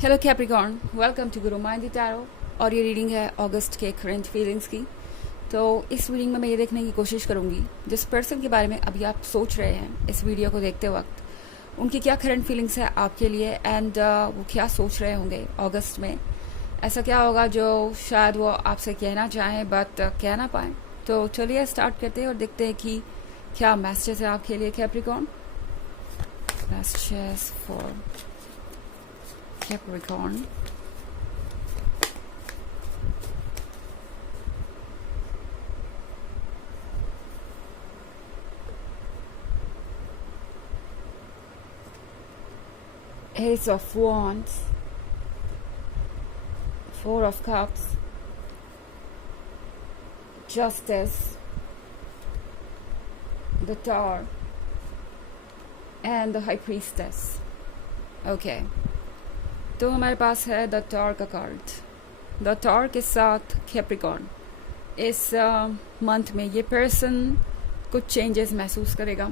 Hello Capricorn, welcome to Guru mind tarot. और ये reading है अगस्त के करंट फीलिंग्स की। तो इस रीडिंग में मैं ये देखने की कोशिश करूँगी जिस पर्सन के बारे में अभी आप सोच रहे हैं इस वीडियो को देखते वक्त, उनकी क्या करंट फीलिंग्स है आपके लिए एंड वो क्या सोच रहे होंगे अगस्त में। ऐसा क्या होगा जो शायद वो आपसे कहना चाहें बट कह ना पाएँ। तो चलिए स्टार्ट करते हैं और देखते हैं कि क्या मैसेजेस है आपके लिए Capricorn. Messages for Capricorn. Ace of Wands, Four of Cups, Justice, the Tower, and the High Priestess. Okay. तो हमारे पास है द टॉर का कार्ड। द टॉर के साथ कैप्रिकॉर्न इस मंथ में ये पर्सन कुछ चेंजेस महसूस करेगा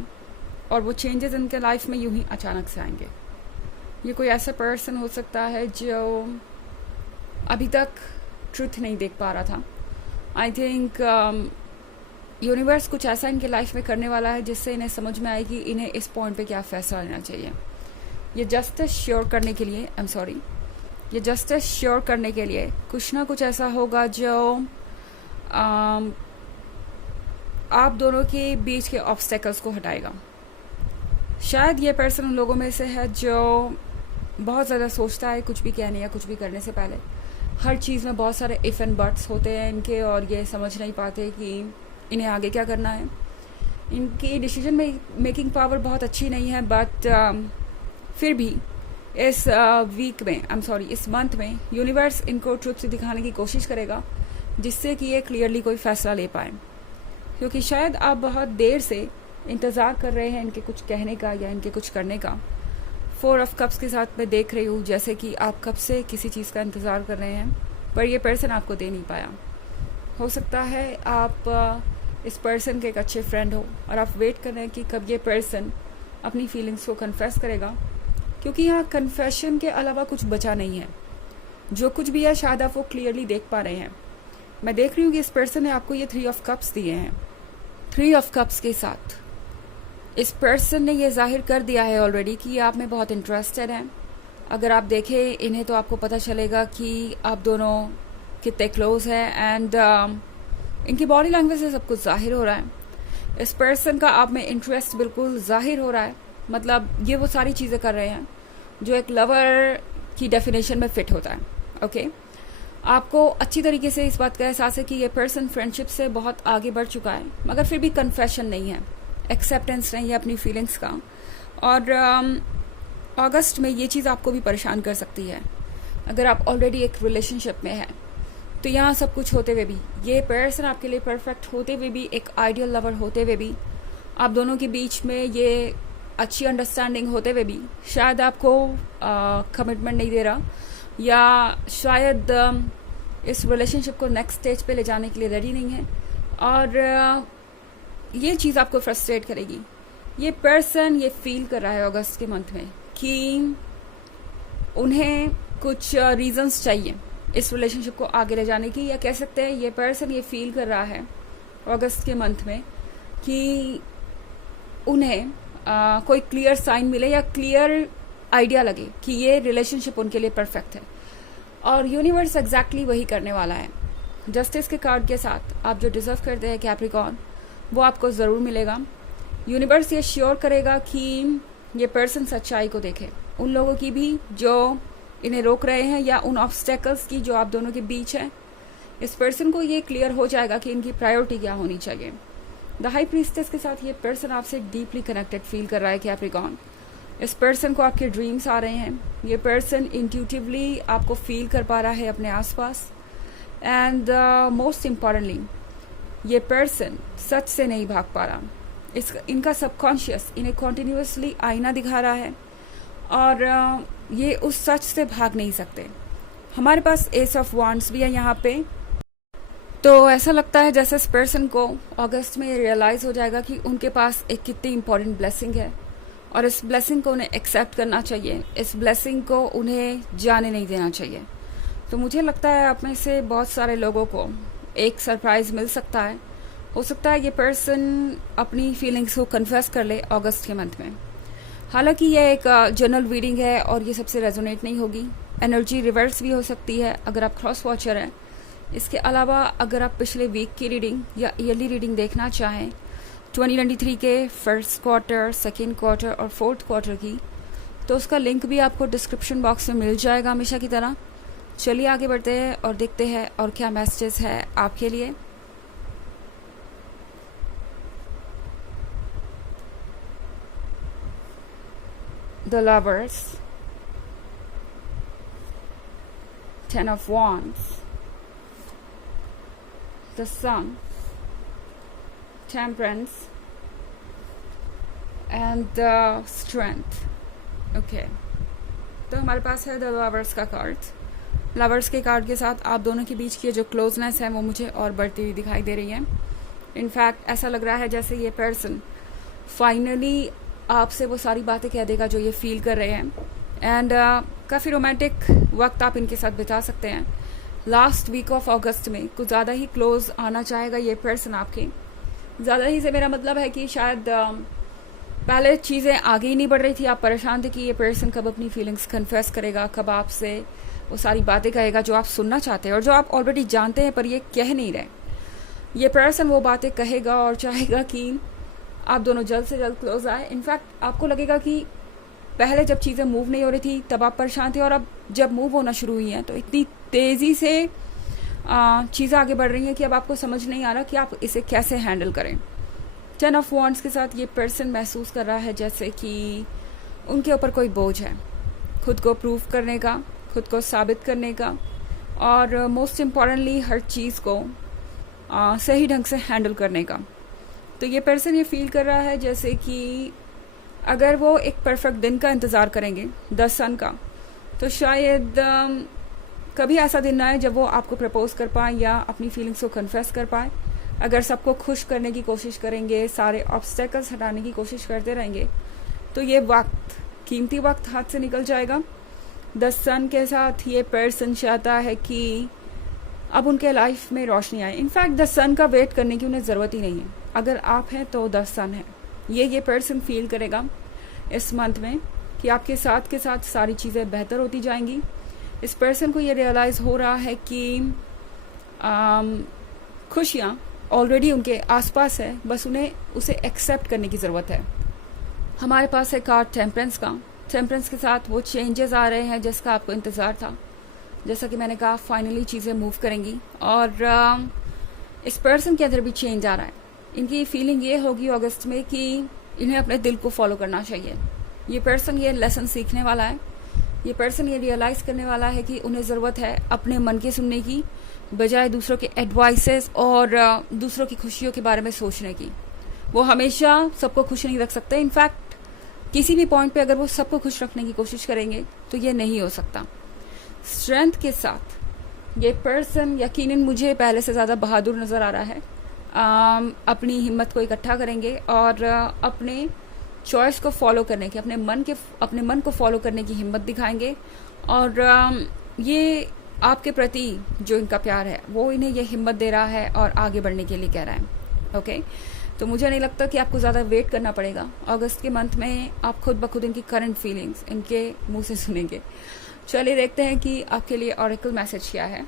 और वो चेंजेस इनके लाइफ में यूं ही अचानक से आएंगे। ये कोई ऐसा पर्सन हो सकता है जो अभी तक ट्रुथ नहीं देख पा रहा था। आई थिंक यूनिवर्स कुछ ऐसा इनके लाइफ में करने वाला है जिससे इन्हें समझ में आए कि इन्हें इस पॉइंट पे क्या फैसला लेना चाहिए। ये जस्टिस श्योर करने के लिए ये जस्टिस श्योर करने के लिए कुछ ना कुछ ऐसा होगा जो आप दोनों के बीच के ऑब्स्टेकल्स को हटाएगा। शायद ये पर्सन उन लोगों में से है जो बहुत ज़्यादा सोचता है कुछ भी कहने या कुछ भी करने से पहले। हर चीज़ में बहुत सारे इफ़ एंड बट्स होते हैं इनके और ये समझ नहीं पाते कि इन्हें आगे क्या करना है। इनकी डिसीजन मेकिंग पावर बहुत अच्छी नहीं है बट फिर भी इस वीक में इस मंथ में यूनिवर्स इनको ट्रुथ से दिखाने की कोशिश करेगा जिससे कि ये क्लियरली कोई फैसला ले पाए। क्योंकि शायद आप बहुत देर से इंतज़ार कर रहे हैं इनके कुछ कहने का या इनके कुछ करने का। फोर ऑफ कप्स के साथ मैं देख रही हूँ जैसे कि आप कब से किसी चीज़ का इंतज़ार कर रहे हैं पर ये पर्सन आपको दे नहीं पाया। हो सकता है आप इस पर्सन के एक अच्छे फ्रेंड हो और आप वेट कर रहे हैं कि कब ये पर्सन अपनी फीलिंग्स को कन्फेस करेगा। क्योंकि यहाँ कन्फेशन के अलावा कुछ बचा नहीं है। जो कुछ भी है शायद आप वो क्लियरली देख पा रहे हैं। मैं देख रही हूँ कि इस पर्सन ने आपको ये 3 ऑफ कप्स दिए हैं। 3 ऑफ कप्स के साथ इस पर्सन ने ये जाहिर कर दिया है ऑलरेडी कि ये आप में बहुत इंटरेस्टेड हैं। अगर आप देखें इन्हें तो आपको पता चलेगा कि आप दोनों कितने क्लोज हैं एंड इनकी बॉडी लैंग्वेज से सब कुछ जाहिर हो रहा है। इस पर्सन का आप में इंटरेस्ट बिल्कुल जाहिर हो रहा है। मतलब ये वो सारी चीज़ें कर रहे हैं जो एक लवर की डेफिनेशन में फिट होता है। ओके, आपको अच्छी तरीके से इस बात का एहसास है कि ये पर्सन फ्रेंडशिप से बहुत आगे बढ़ चुका है मगर फिर भी कन्फेशन नहीं है, एक्सेप्टेंस नहीं है अपनी फीलिंग्स का। और अगस्त में ये चीज़ आपको भी परेशान कर सकती है। अगर आप ऑलरेडी एक रिलेशनशिप में हैं तो यहाँ सब कुछ होते हुए भी ये पर्सन आपके लिए परफेक्ट होते हुए भी, एक आइडियल लवर होते हुए भी, आप दोनों के बीच में ये अच्छी अंडरस्टैंडिंग होते हुए भी शायद आपको कमिटमेंट नहीं दे रहा या शायद इस रिलेशनशिप को नेक्स्ट स्टेज पे ले जाने के लिए रेडी नहीं है। और ये चीज़ आपको फ्रस्ट्रेट करेगी। ये पर्सन ये फील कर रहा है अगस्त के मंथ में कि उन्हें कुछ रीजंस चाहिए इस रिलेशनशिप को आगे ले जाने की, या कह सकते हैं ये पर्सन ये फील कर रहा है अगस्त के मंथ में कि उन्हें कोई क्लियर साइन मिले या क्लियर आइडिया लगे कि ये रिलेशनशिप उनके लिए परफेक्ट है। और यूनिवर्स एग्जैक्टली वही करने वाला है। जस्टिस के कार्ड के साथ आप जो डिजर्व करते हैं कैप्रिकॉर्न वो आपको ज़रूर मिलेगा। यूनिवर्स ये श्योर करेगा कि ये पर्सन सच्चाई को देखे, उन लोगों की भी जो इन्हें रोक रहे हैं या उन ऑब्स्टेकल्स की जो आप दोनों के बीच है। इस पर्सन को ये क्लियर हो जाएगा कि इनकी प्रायोरिटी क्या होनी चाहिए। द हाई प्रीस्टेस के साथ ये पर्सन आपसे डीपली कनेक्टेड फील कर रहा है कैप्रिकॉर्न। इस पर्सन को आपके ड्रीम्स आ रहे हैं। ये पर्सन इंट्यूटिवली आपको फील कर पा रहा है अपने आसपास एंड मोस्ट इम्पॉर्टेंटली ये पर्सन सच से नहीं भाग पा रहा। इनका सबकॉन्शियस इन्हें कॉन्टिन्यूसली आईना दिखा रहा है और ये उस सच से भाग नहीं सकते। हमारे पास एस ऑफ वांड्स भी है यहाँ पे। तो ऐसा लगता है जैसे इस पर्सन को अगस्त में रियलाइज़ हो जाएगा कि उनके पास एक कितनी इंपॉर्टेंट ब्लेसिंग है और इस ब्लेसिंग को उन्हें एक्सेप्ट करना चाहिए, इस ब्लेसिंग को उन्हें जाने नहीं देना चाहिए। तो मुझे लगता है आप में से बहुत सारे लोगों को एक सरप्राइज़ मिल सकता है। हो सकता है ये पर्सन अपनी फीलिंग्स को कन्फेस कर ले अगस्त के मंथ में। हालांकि ये एक जनरल रीडिंग है और ये सबसे रेजोनेट नहीं होगी। एनर्जी रिवर्स भी हो सकती है अगर आप क्रॉस वॉचर हैं। इसके अलावा अगर आप पिछले वीक की रीडिंग या ईयरली रीडिंग देखना चाहें 2023 के फर्स्ट क्वार्टर, सेकेंड क्वार्टर और फोर्थ क्वार्टर की, तो उसका लिंक भी आपको डिस्क्रिप्शन बॉक्स में मिल जाएगा हमेशा की तरह। चलिए आगे बढ़ते हैं और देखते हैं और क्या मैसेजेस है आपके लिए। The Lovers, Ten of Wands, the Sun, Temperance and the Strength. Okay. तो हमारे पास है द लवर्स का कार्ड। लवर्स के कार्ड के साथ आप दोनों के बीच की जो क्लोजनेस है वो मुझे और बढ़ती हुई दिखाई दे रही है। इनफैक्ट ऐसा लग रहा है जैसे ये पर्सन फाइनली आपसे वो सारी बातें कह देगा जो ये फील कर रहे हैं। एंड काफ़ी रोमांटिक वक्त आप इनके साथ बिता सकते हैं। लास्ट वीक ऑफ अगस्त में कुछ ज़्यादा ही क्लोज आना चाहेगा ये पर्सन आपके। ज़्यादा ही से मेरा मतलब है कि शायद पहले चीज़ें आगे ही नहीं बढ़ रही थी, आप परेशान थे कि ये पर्सन कब अपनी फीलिंग्स कन्फेस करेगा, कब आपसे वो सारी बातें कहेगा जो आप सुनना चाहते हैं और जो आप ऑलरेडी जानते हैं पर ये कह नहीं रहे। ये पर्सन वो बातें कहेगा और चाहेगा कि आप दोनों जल्द से जल्द क्लोज आए। इनफैक्ट आपको लगेगा कि पहले जब चीज़ें मूव नहीं हो रही थी तब आप परेशान थे और अब जब मूव होना शुरू हुई हैं तो इतनी तेज़ी से चीज़ें आगे बढ़ रही हैं कि अब आपको समझ नहीं आ रहा कि आप इसे कैसे हैंडल करें। 10 ऑफ वॉन्ड्स के साथ ये पर्सन महसूस कर रहा है जैसे कि उनके ऊपर कोई बोझ है, खुद को प्रूव करने का, खुद को साबित करने का और मोस्ट इम्पॉर्टेंटली हर चीज़ को सही ढंग से हैंडल करने का। तो ये पर्सन ये फील कर रहा है जैसे कि अगर वो एक परफेक्ट दिन का इंतज़ार करेंगे 10 सन का, तो शायद कभी ऐसा दिन ना आए जब वो आपको प्रपोज कर पाए या अपनी फीलिंग्स को कन्फेस कर पाए। अगर सबको खुश करने की कोशिश करेंगे, सारे ऑब्स्टेकल्स हटाने की कोशिश करते रहेंगे, तो ये वक्त, कीमती वक्त हाथ से निकल जाएगा। 10 सन के साथ ये पर्सन चाहता है कि अब उनके लाइफ में रोशनी आए। इनफैक्ट 10 सन का वेट करने की उन्हें ज़रूरत ही नहीं है। अगर आप हैं तो 10 सन है। ये पर्सन फील करेगा इस मंथ में कि आपके साथ के साथ सारी चीज़ें बेहतर होती जाएंगी। इस पर्सन को ये रियलाइज़ हो रहा है कि खुशियाँ ऑलरेडी उनके आसपास है, बस उन्हें उसे एक्सेप्ट करने की ज़रूरत है। हमारे पास है कार्ड टेम्परेंस का। टेम्परेंस के साथ वो चेंजेस आ रहे हैं जिसका आपको इंतज़ार था। जैसा कि मैंने कहा फाइनली चीज़ें मूव करेंगी और इस पर्सन के अंदर भी चेंज आ रहा है। इनकी फीलिंग ये होगी अगस्त में कि इन्हें अपने दिल को फॉलो करना चाहिए। ये पर्सन ये लेसन सीखने वाला है। ये पर्सन ये रियलाइज़ करने वाला है कि उन्हें ज़रूरत है अपने मन के सुनने की बजाय दूसरों के एडवाइसेस और दूसरों की खुशियों के बारे में सोचने की। वो हमेशा सबको खुश नहीं रख सकते। इनफैक्ट किसी भी पॉइंट पे अगर वो सबको खुश रखने की कोशिश करेंगे तो ये नहीं हो सकता। स्ट्रेंथ के साथ ये पर्सन यकीनन मुझे पहले से ज़्यादा बहादुर नज़र आ रहा है। अपनी हिम्मत को इकट्ठा करेंगे और अपने चॉइस को फॉलो करने की, अपने मन को फॉलो करने की हिम्मत दिखाएंगे और ये आपके प्रति जो इनका प्यार है वो इन्हें ये हिम्मत दे रहा है और आगे बढ़ने के लिए कह रहा है। ओके, तो मुझे नहीं लगता कि आपको ज़्यादा वेट करना पड़ेगा। अगस्त के मंथ में आप खुद ब खुद इनकी करंट फीलिंग्स इनके मुंह से सुनेंगे। चलिए देखते हैं कि आपके लिए ऑरेकल मैसेज क्या है।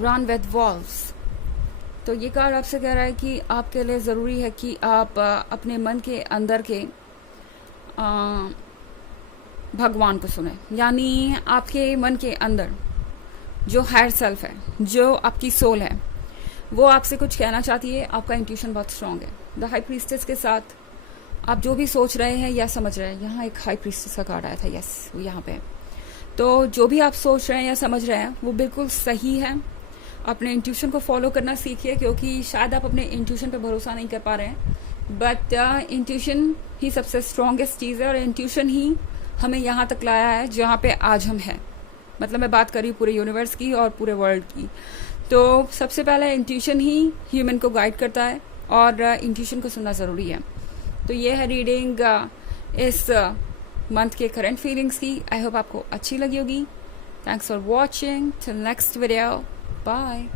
Run with valves. तो ये कार्ड आपसे कह रहा है कि आपके लिए ज़रूरी है कि आप अपने मन के अंदर के भगवान को सुने। यानी आपके मन के अंदर जो हायर सेल्फ है, जो आपकी सोल है, वो आपसे कुछ कहना चाहती है। आपका इंट्यूशन बहुत स्ट्रांग है। द हाई प्रीस्टेस के साथ आप जो भी सोच रहे हैं या समझ रहे हैं, यहाँ एक हाई प्रीस्टेस का कार्ड आया था, यस वो यहाँ पे। तो जो भी आप सोच रहे हैं या समझ रहे हैं वो बिल्कुल सही है। अपने इंट्यूशन को फॉलो करना सीखिए, क्योंकि शायद आप अपने इंट्यूशन पे भरोसा नहीं कर पा रहे हैं, बट इंट्यूशन ही सबसे स्ट्रॉन्गेस्ट चीज़ है और इंट्यूशन ही हमें यहाँ तक लाया है जहाँ पे आज हम हैं। मतलब मैं बात कर रही हूँ पूरे यूनिवर्स की और पूरे वर्ल्ड की। तो सबसे पहले इंट्यूशन ही ह्यूमन को गाइड करता है और इंट्यूशन को सुनना ज़रूरी है। तो ये है रीडिंग इस मंथ के करंट फीलिंग्स की। आई होप आपको अच्छी लगी होगी। Thanks for watching, till next video, bye.